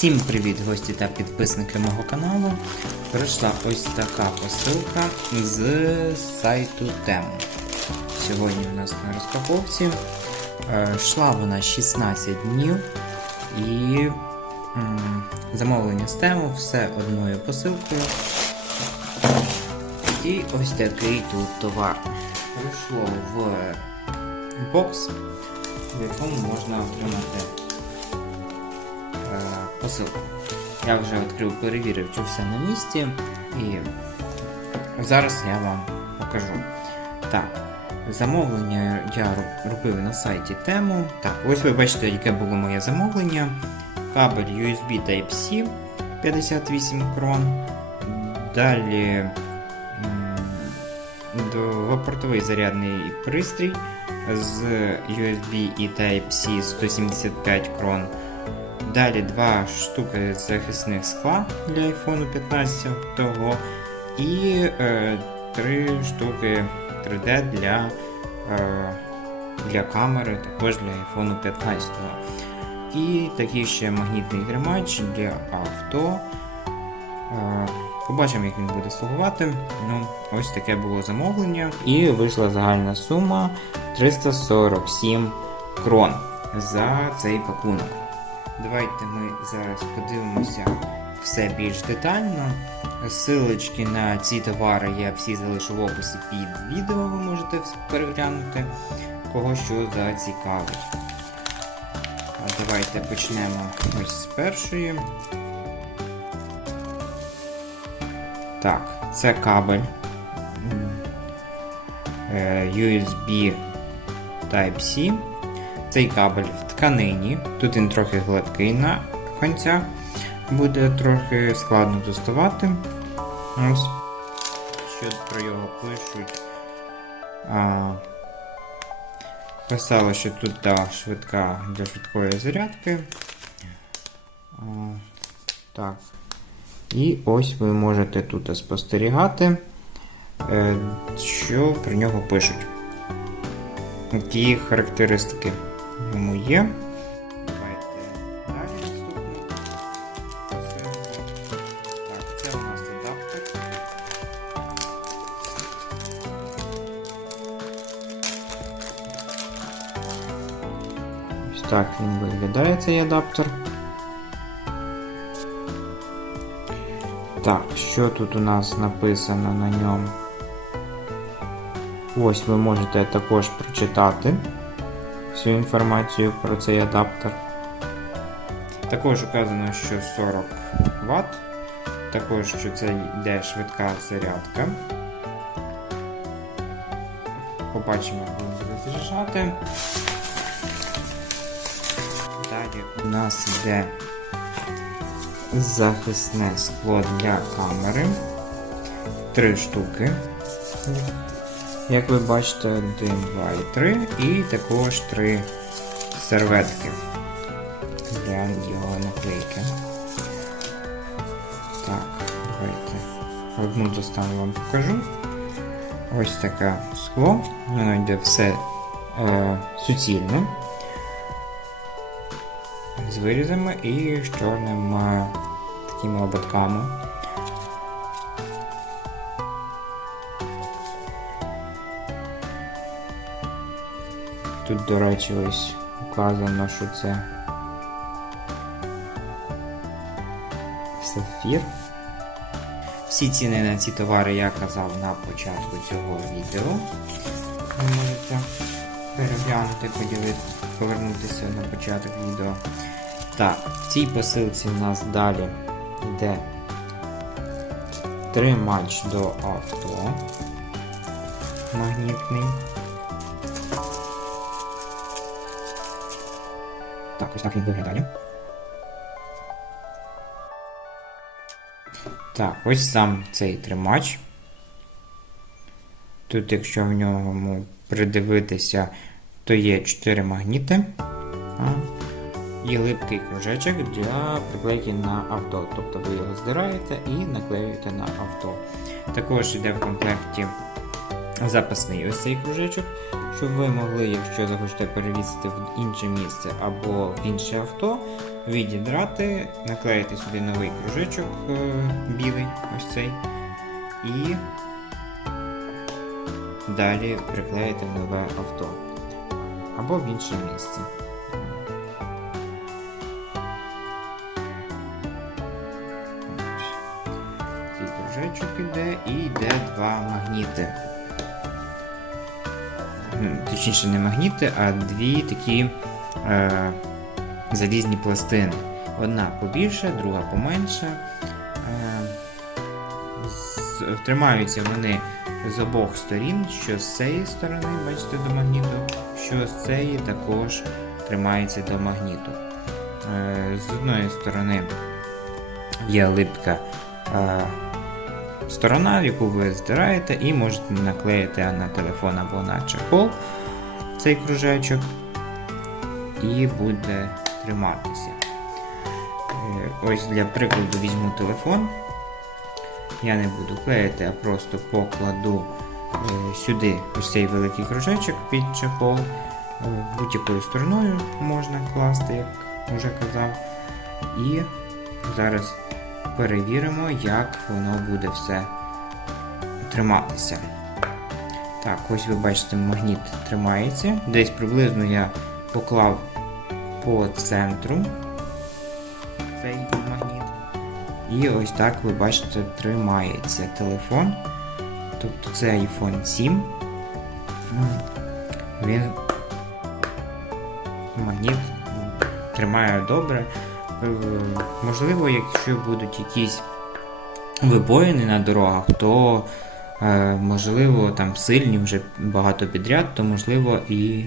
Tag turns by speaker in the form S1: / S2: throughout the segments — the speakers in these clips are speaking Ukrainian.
S1: Всім привіт, гості та підписники мого каналу. Прийшла ось така посилка з сайту Тему. Сьогодні у нас на розпаковці. Е, Йшла вона 16 днів і замовлення з тему все одною посилкою. І ось такий тут товар. Прийшло в бокс, в якому можна отримати посилку. Я вже відкрив, перевірив, чи все на місці. І зараз я вам покажу. Так, замовлення я робив на сайті тему. Так, ось ви бачите, яке було моє замовлення. Кабель USB Type-C 58 крон. Далі двопортовий зарядний пристрій з USB і Type-C 175 крон. Далі два штуки захисних скла для iPhone 15 і е, три штуки 3D для, е, для камери, також для iPhone 15. І такий ще магнітний тримач для авто. Е, Побачимо, як він буде слугувати. Ну, ось таке було замовлення. І вийшла загальна сума 347 крон за цей пакунок. Давайте ми зараз подивимося все більш детально. Силочки на ці товари я всі залишу в описі під відео, ви можете переглянути, кого що зацікавить. Давайте почнемо ось з першої. Так, це кабель е, USB Type-C. Цей кабель в тканині. Тут він трохи гладкий на кінцях. Буде трохи складно доставати. Ось. Що про його пишуть. А, писали, що тут та швидка для швидкої зарядки. А, так. І ось ви можете тут спостерігати, е, що про нього пишуть. Які характеристики в ньому є. Давайте далі наступну посилку. Так, це у нас адаптер. Ось так він виглядає цей адаптер. Так, що тут у нас написано на ньому? Ось ви можете також прочитати всю інформацію про цей адаптер. Також указано, що 40 Вт. Також, що це йде швидка зарядка. Побачимо, як буде заряджати. Далі у нас йде захисне скло для камери. Три штуки. Як ви бачите, 1, 2 і 3. І також три серветки для його наклейки. Так, давайте одну достану вам покажу. Ось таке скло. Воно йде все е, суцільне. З вирізами і з чорними такими ободками. Тут, до речі, ось указано, що це сапфір. Всі ціни на ці товари я казав на початку цього відео. Ви можете переглянути, поділити, повернутися на початок відео. Так, в цій посилці у нас далі йде тримач до авто магнітний. Так, ось так він виглядає. Так, ось сам цей тримач. Тут, якщо в ньому придивитися, то є 4 магніти. І липкий кружечок для приклейки на авто. Тобто ви його здираєте і наклеюєте на авто. Також йде в комплекті запасний ось цей кружечок, щоб ви могли, якщо захочете перевісити в інше місце або в інше авто, відідрати, наклеїти сюди новий кружечок е, білий, ось цей, і далі приклеїти нове авто або в інше місце. Такий кружечок іде і йде два магніти. Точніше, не магніти, а дві такі е, залізні пластини. Одна побільше, друга поменше. Е, тримаються вони з обох сторін, що з цієї сторони, бачите, до магніту, що з цієї також тримається до магніту. Е, з одної сторони є липка е, сторона, яку ви здираєте, і можете наклеїти на телефон або на чехол цей кружечок, і буде триматися. Е, Ось для прикладу візьму телефон. Я не буду клеїти, а просто покладу е, сюди ось цей великий кружечок під чехол. Е, Будь-якою стороною можна класти, як вже казав. І зараз перевіримо, як воно буде все триматися. Так, ось ви бачите, магніт тримається. Десь приблизно я поклав по центру цей магніт. І ось так ви бачите, тримається телефон. Тобто це iPhone 7. Він магніт тримає добре. Е, Можливо, якщо будуть якісь вибоїни на дорогах, то е, можливо там сильні вже багато підряд, то можливо і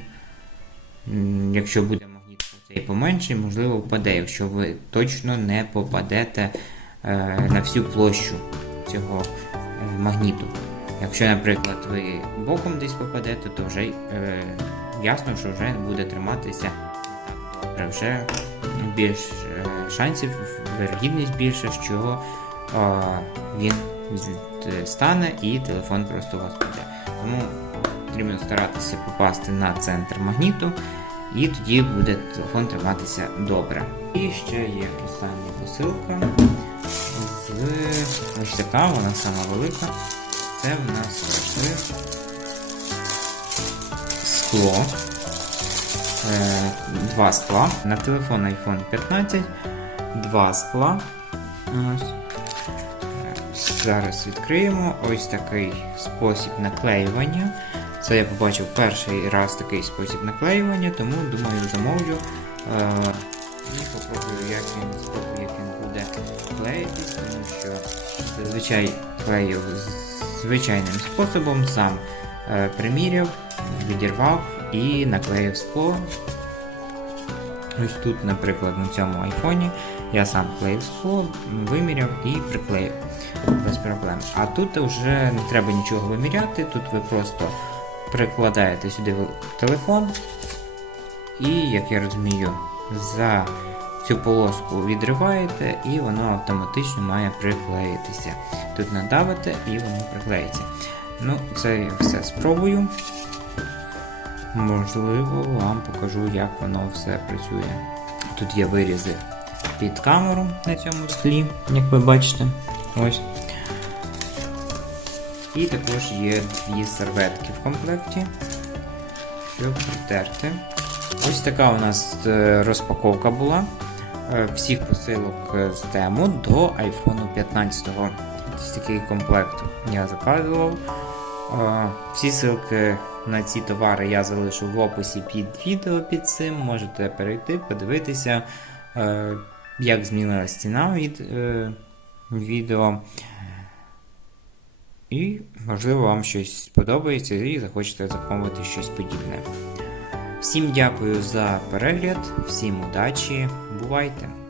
S1: якщо буде магніт цей поменший, можливо впаде, якщо ви точно не попадете е, на всю площу цього магніту. Якщо, наприклад, ви боком десь попадете, то вже е, ясно, що вже буде триматися так добре. Вже більш е, шансів, вирогідність більше, що він стане і телефон просто у вас піде. Тому потрібно старатися попасти на центр магніту, і тоді буде телефон триматися добре. І ще є остання посилка з ось така, вона сама велика. Це в нас скло. Е, два скла. На телефон iPhone 15. Два скла. Зараз відкриємо ось такий спосіб наклеювання. Це я побачив перший раз такий спосіб наклеювання, тому думаю замовлю. Е, і попробую, як він спробую, як він буде клеїтись, тому що зазвичай клею звичайним способом, сам е, приміряв, відірвав і наклеїв скло. Ось тут, наприклад, на цьому айфоні я сам клеїв скло, виміряв і приклеїв без проблем. А тут вже не треба нічого виміряти, тут ви просто прикладаєте сюди телефон, і, як я розумію, за цю полоску відриваєте, і воно автоматично має приклеїтися. Тут надавите і воно приклеїться. Ну, це я все спробую. Можливо, вам покажу, як воно все працює. Тут є вирізи під камеру на цьому склі, як ви бачите. Ось. І також є дві серветки в комплекті, щоб протерти. Ось така у нас е, розпаковка була е, всіх посилок е, з тему до iPhone 15. Ось такий комплект я заказував. Всі ссылки на ці товари я залишу в описі під відео під цим. Можете перейти, подивитися, е, як змінилася ціна від е, відео. І, можливо, вам щось сподобається і захочете замовити щось подібне. Всім дякую за перегляд, всім удачі, бувайте!